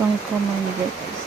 Don't come and get this.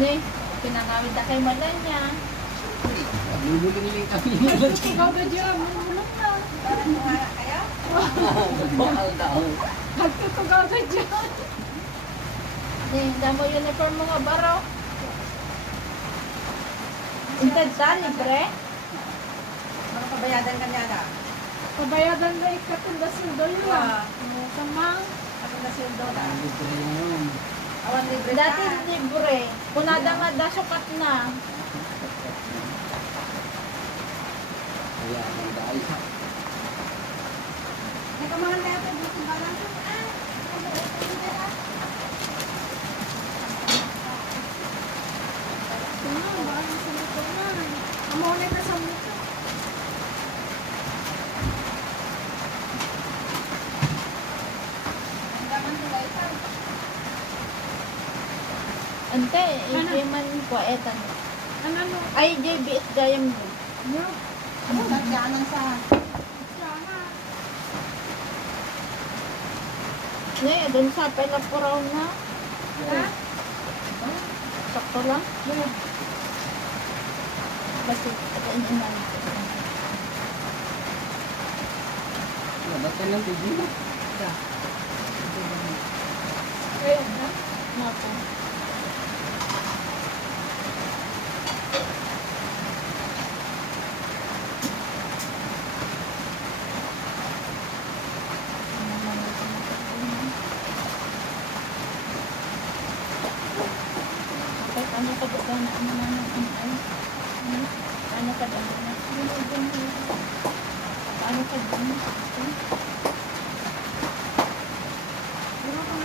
Ne, pinangawid na kay Malan niya. Lululing kami. Baga dyan, mulong na. Parang kumara kayo? Bakal daw. Nagtutugaga dyan. Ne, damo uniform mga baro. Intad sa, libre? Mga pabayadan ka niya na. Pabayadan na ikatunda sildo yun lang. Kamang. Ako na sildo na. Libre yun. Awan libre Dati ka. libre. Kunada nga da sukat na. Kaya ang dahil sa Nagkamahal na ito. Buti ba lang? Baka sa motor na. Amone na sa motor. Ang daman sila ito. Ante, Ano? ikiman ko etan. Ano? Ay, JBS gayam mo. No. Ano? Nagdaanan sa... Ne, doon sa Pelapuraw na. Ha? Sakto lang. Basta, atain iman. Nabatay ng tigil mo. Ayun na. Napo. Kahit ano ka ba na ano na ay ano ka ba na ano ka ba na Ano kung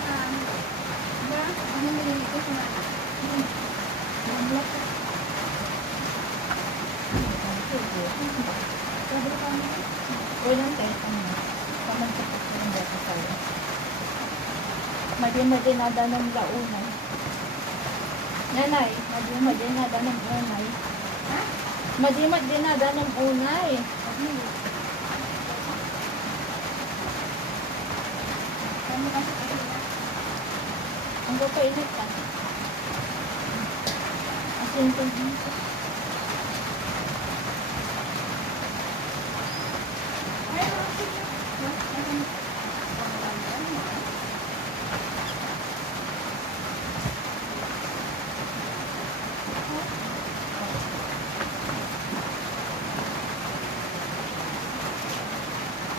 na... Ba? Ano nililig ko sa Sabi ko ano? walang kahit ano pamagkakit ko ng dati sa'yo madi nada ng launay nanay madi nada ng unay Ha? madi nada ng unay Kami kasi kasi na. ang papainit ka asin ko dito Ay, sige.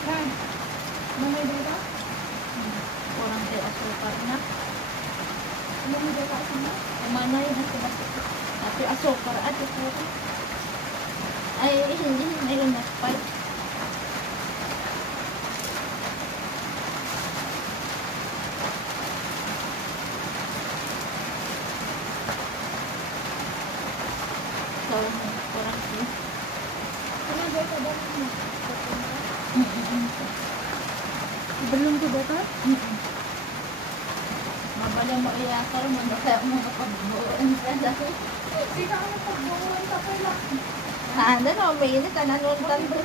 Kan? Mamay dito? orang kay asukar na Mamay dito ako na? umanay na sila ati asukar ati puro ay hindi na fight so orang sih Ano dito ba? belum ko ba ka? Mabala mo iyakar mo na kaya mo kapagbuuan ka dahil. Hindi ka ano pagbuuan ka pala. Ano no, may init ka nanuntan ko.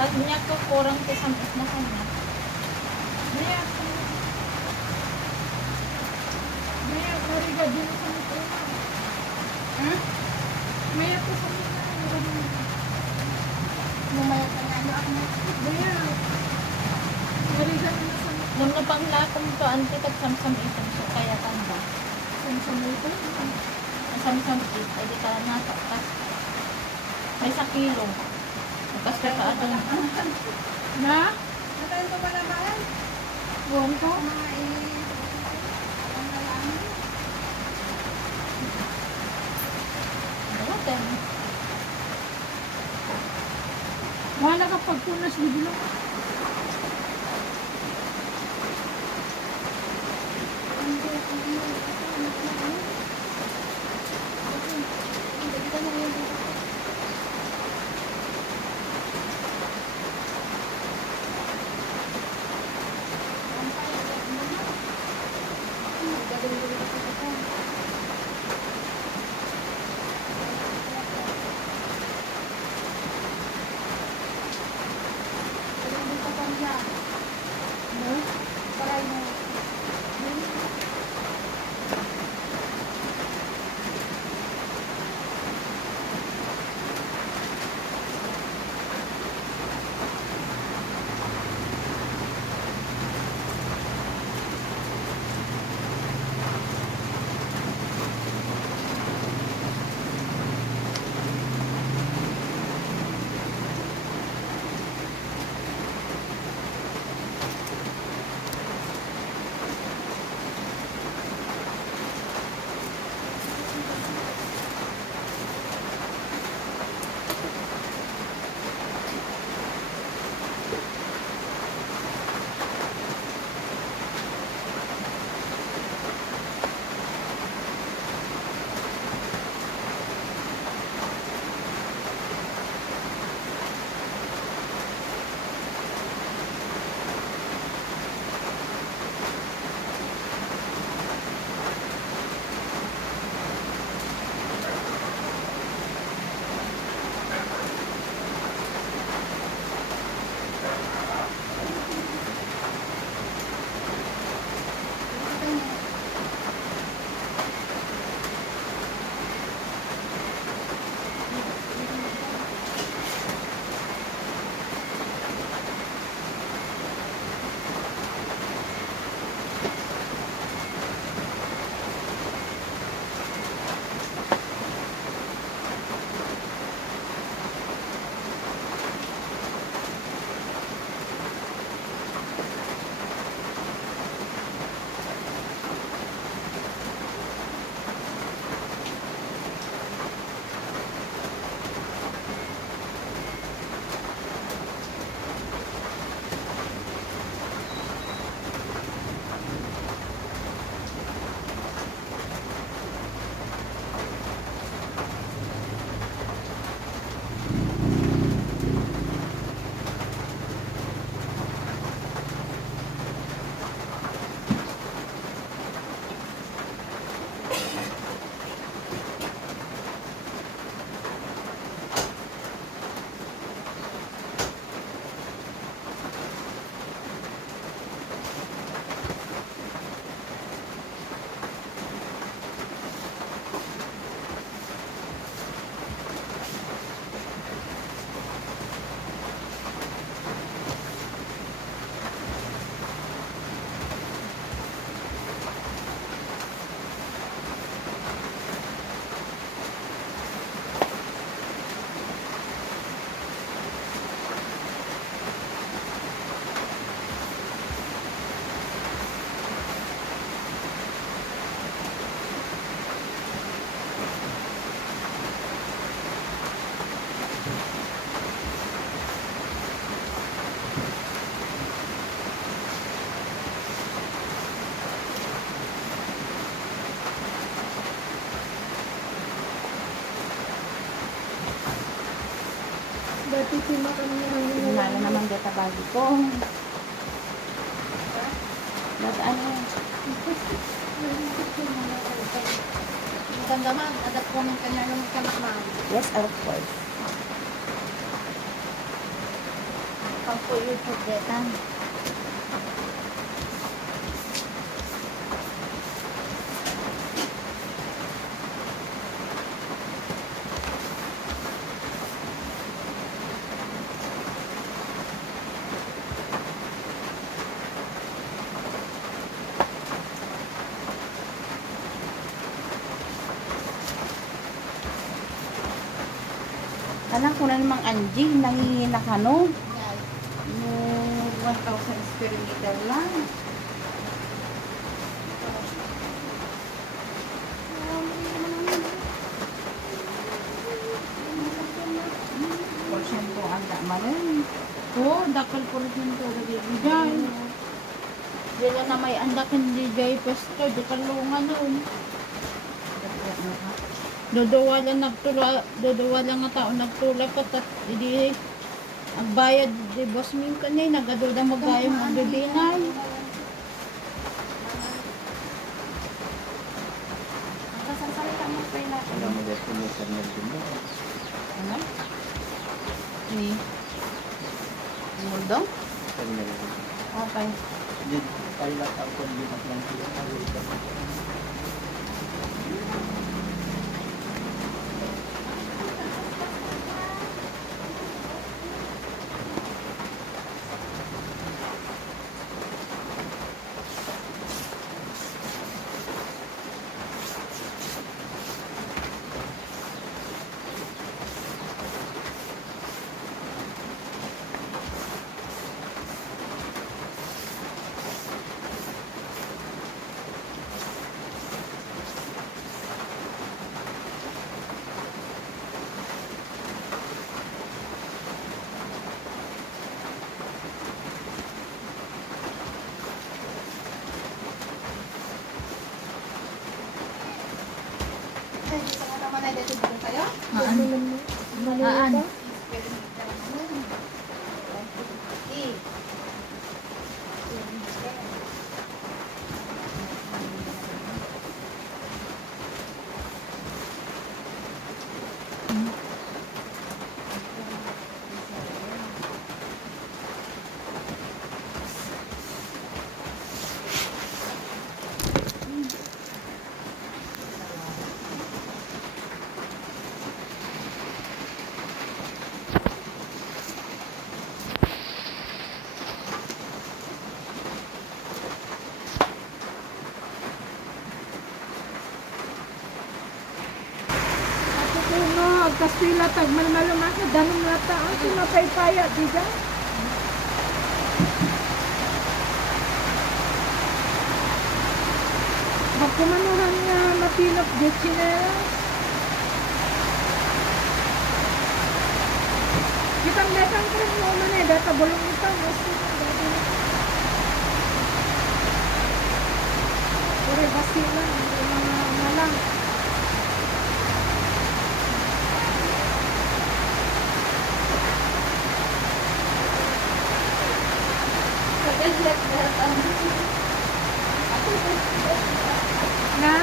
Kanya ko kurang tisamit na kanya. Maya, Maya, mariga din sa mga. Hmm? Maya po sa mga. Lumaya ka nga ano ako. Maya, mariga din sa mga. Nung napanglakom to, ante tagsamsam itam. So kaya tanda. Sa mga ito. Samsam it. Ay di ka na takas. May sa kilo. Takas ka ka ito. Na? Natayin ko pala ba yan? Buwan ko? Mga alam na lang. Ayan. Wala ka pagpunas di bilo. Dati sima kami ng Lalo naman dito bagi ko. Dati ano? Maganda man, adapt ko ng kanya ng kamakman. Yes, of course. po YouTube detan. Alam ko na namang Angie, nangihina ka no? Yan. Yung 1,000 square meter lang. Porsyento ang damalan. Oo, dakal po rin ito. Bigay. Dila na may andak hindi jay pesto. Di kalungan nun. Dodowa lang nga tao nagtulak ko. Tat, hindi, ang bayad, di boss min ka niya. Nagadoda magayang ang bibinay. Ang kasasalita mo pa yun natin. Alam mo dahil kumutan na din mo. Ano? Ni? Muldong? Sabi na rin. Okay. Yun, tayo lang ang kondimat lang sila. Ay, dito mo naman ay dito dito kayo. Haan. Haan. Kuno, agkasila tag malmalumasa, danong lata, ang sinapay-paya, di ba? Magkumanuhan nga matinap di sinera. Kitang netang kren mo man eh, data bulong ito, gusto mo, dati na. Pure basila, mga malang. Na?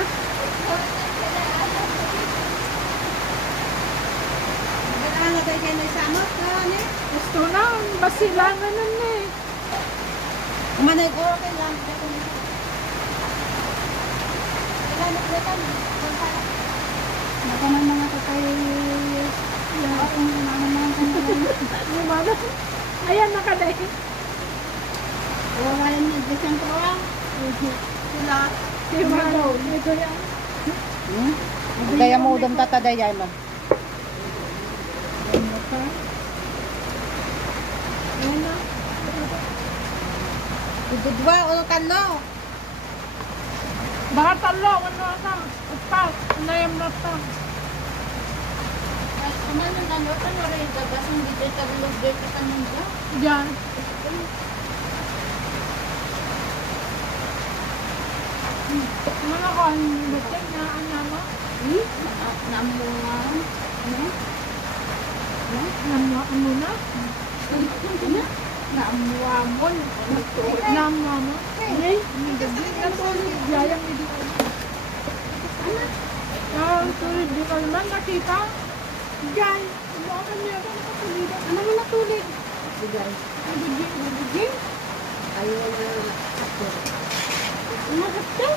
Nagkakaroon tayo kayo ng samot. Ano? Gusto na, basilangan na na eh. Umanay ko, okay lang. Kailangan ko lang. Nakaman mga tatay. Ang naman mga tatay. Lumana. Ayan, nakaday. Wawalan niya. December lang. Sila. Si Mano, ito yan. Gaya mo doon tatadayan mo. Ano ka? Ayan na. Dudwa, ulo talo. Baka talo, ano ka? Utak, nayam na ta. Ay, kuman ng ano, ano rin, gagas ang dito sa loob dito sa ninja. Diyan. Ano ko, ang batik na ano mo? Namuang. Ano? Ano na? Namuamon. Nama mo? Ay, hindi gabi. Natulid, yayang hindi ko. Ah, tulid di ko naman nakita. Diyan. Umakan niya ako nakatulid. Ano mo natulid? Bigay. Bibigyan. Ayaw na ako. Umagat ka?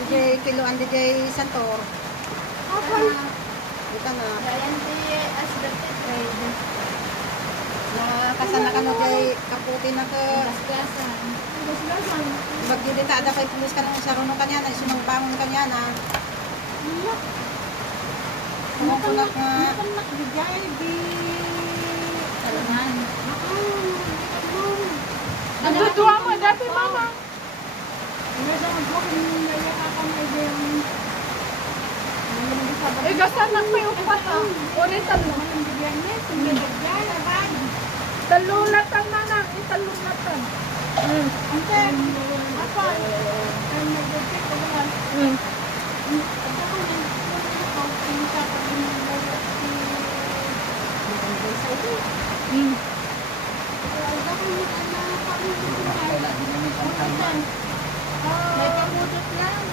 DJ kiloan DJ Santor. Akal. Ito na. Ayan si as the trade. Nakasana ka no DJ kaputi na ka. Gasgasan. Gasgasan. Magdilita ada kay pulis ka ng saruno kanya na isunong bangon kanya na. Iyak. Kumukulak nga. Nakanak bigay. Salaman. Nagtutuwa mo dati, mama. Nagtutuwa mo kung naya ako na ideyang. Eh, gasanak pa yung pata. Uri talo. Talulatan na na. Talulatan. Ante, apa? Ay, nag-check ko ba? Ate ko na. Pinta pa rin yung bayo si... May pamudot lang.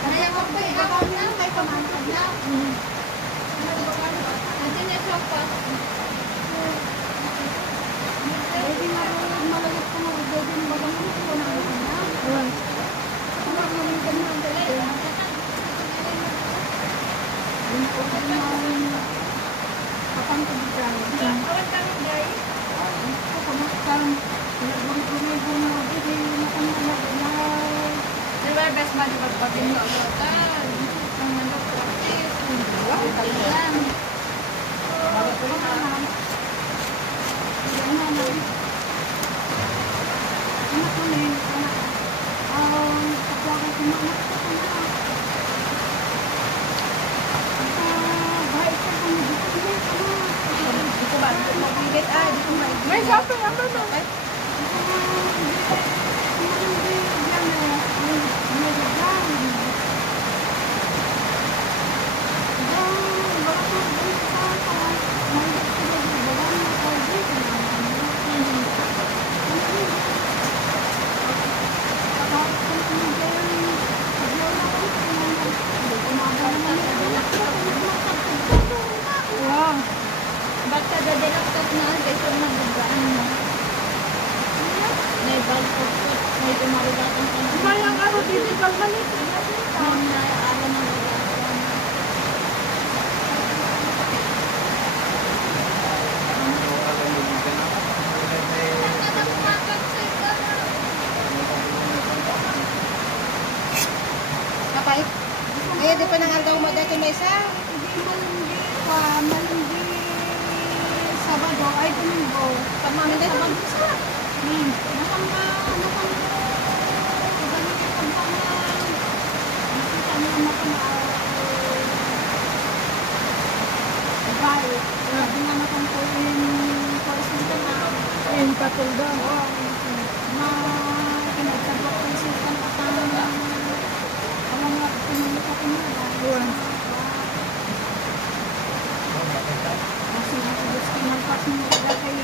Kaya ko pa ikaw lang. May pamudot lang. Nandiyan niya siya pa. Pwede marunong malagot ko na. Pwede magamit ko na. Magamit na. Kapang kabigan. Awan ka lang, guys. Di ba, best man, pagpapin ko agad. Ang ano, practice. Ayan. May sabi nga ba no? Wow. Basta dadalaktat na, guys, yung nagugaan mo. May balkot ko, may tumarugatan ka na. Mayang ano dito pag malit. May naaaraw ng gagawin. Kapay. Eh, di pa nang aldaw mo dati may isa. Malunggi Sabado ay Domingo. Pamangin dito. Nakama ganito pagpangan. Nakita mo naman ko na bahay. Sabi nga naman ko yung korrespondan na. Yung patulda. Na kinagtabak ko yung sultan at ang mga pinulita ko na. Kasi gusto magpas mo sila kay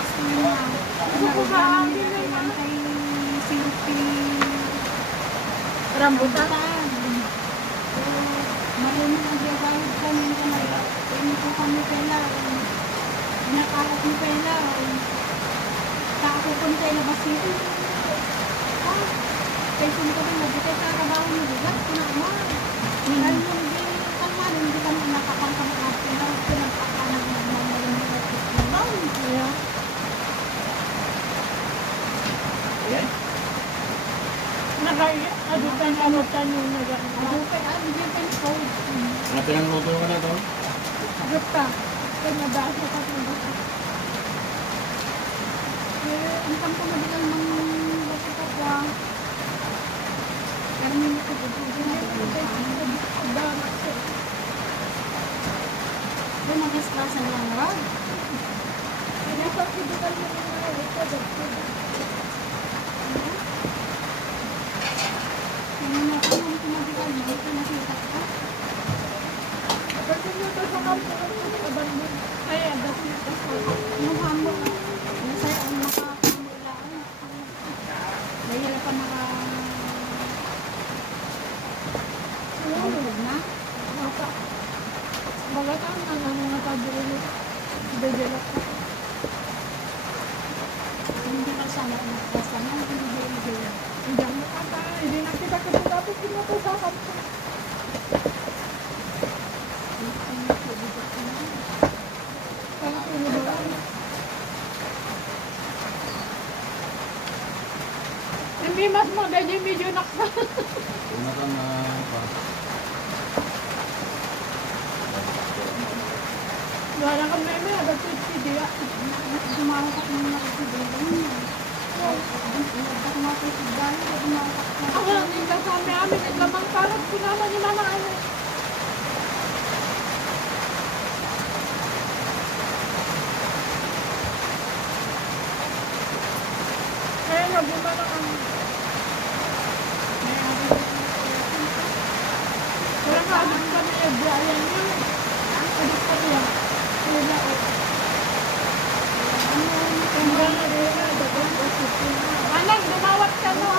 customer na. Narugaman nila yan kay Silpi Rambutan. Marunong ang gagawin kami na hindi po kami pala. Nakakat ni pala. Kakupon kayo na basito. Kaya kung ito na dito sa trabaho mo diba? Kunama. Dahil yung kalman, hindi kami nakakangkang at pinagpakanan ng mga Ayan. Nakaya, adupan ano tanong na gano'n. Adupan, bigyan pa yung code. Ano pinangluto ka na to? Gupta. Kaya nadaas na tatlong gupta. Ang kampo na bilang mga bata ko pa. Karami na ko dito. Kung mag-esplasan lang, Rod. Pinapakitikan mo na mga ito. Ano na ako nang kumabikal mo, ito nakita ka. Kasi nito sa kampo ko abandon. Ay, abandon. Yung hambo, nasa'yo ang makakambulaan. Mahirap pa Sumunod na. Baka. Baga ka na mga tabulo. Magdedelak ako. Hindi na sana ang nakasama. Hindi ang nakata. Hindi na kita kapag pinutusakan ko. Parang pinutusakan. Hindi mas maganda yung medyo naksa. Una ka na pa. Wala kang meme, agad 50 diya. Sumawak ako ng nakasibigan niya. Ako mapitigan, sumawak ako. Ako, hindi ka sa amin, naglamang parang ko naman yung mama ano. Kaya naguma na kami. Wala ka, agad kami yung biyayan niya. Agad kami yan. Anang, dumawat ka no.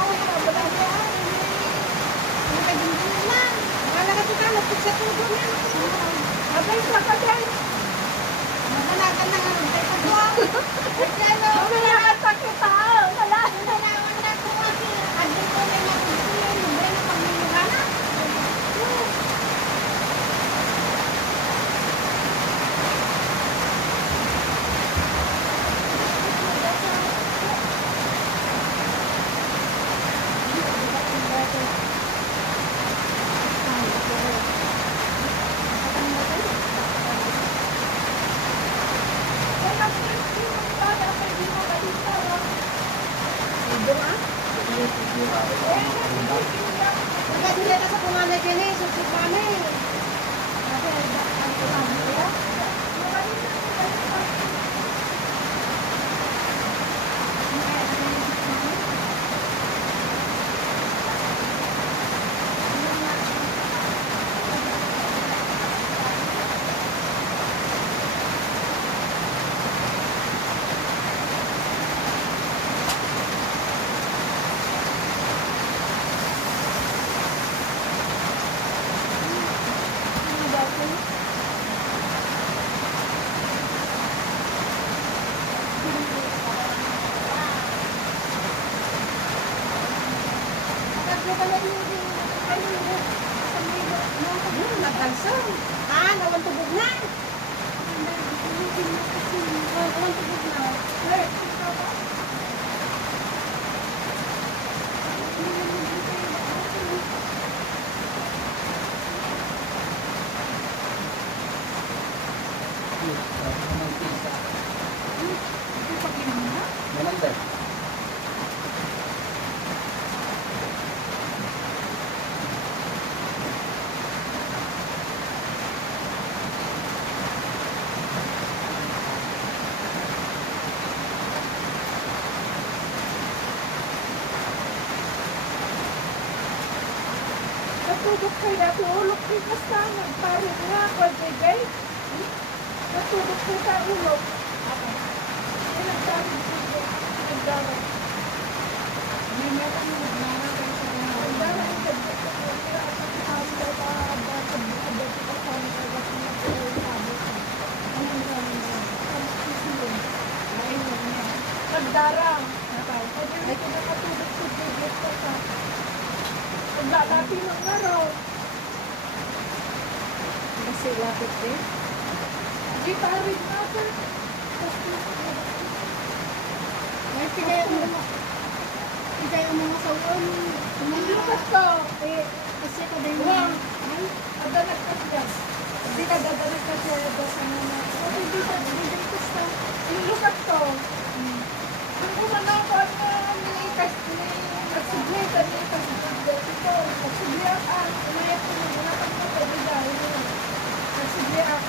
Wala ka kita, lapit sa tubo niya. Abay ka ka dyan. Madalagan na nga rin tayo sa doon. Kaya Wala ka sa kita. Wala. nalaman na ko kasi. Adin ko na nakukuyan. Libre na pagmilugana. Kaya sila na sa kumana dyan eh. Susit mami. Nagkansang. Ah, nawan tubog na. Nawan tubog na. Malanda. Natulog kaya tulog din ka sa nagparin nga ako, Jay. Natulog ko sa ulog. Ay, nagsabi ko, nagdara. May meron mo, nagdara kayo sa mga. Nagdara yung ganda ko. Kaya ako sabi daw pa, bata, bata, ko sa mga kasi na po yung sabi ko. Ano yung sabi ko? Ang susunod. Ay, niya. Nagdara. Ay, ko nakatulog ko, Jay, ko sa. Natin ang araw. Kasi lapit din. Di tarik natin. Ay, tigay ang mga sawon. Lukas ko. Kasi ko din Wow. ay, Adalag ka siya. hindi ka dadalag ka siya sa mga. Hindi ka diniligtas ka. Lukas ko. Ang umanaw ko ang nilikas ni Nagsublit at nilikas dito. Nagsublit ang umayat ko. Wala kang kapag dahil. Nagsublit ang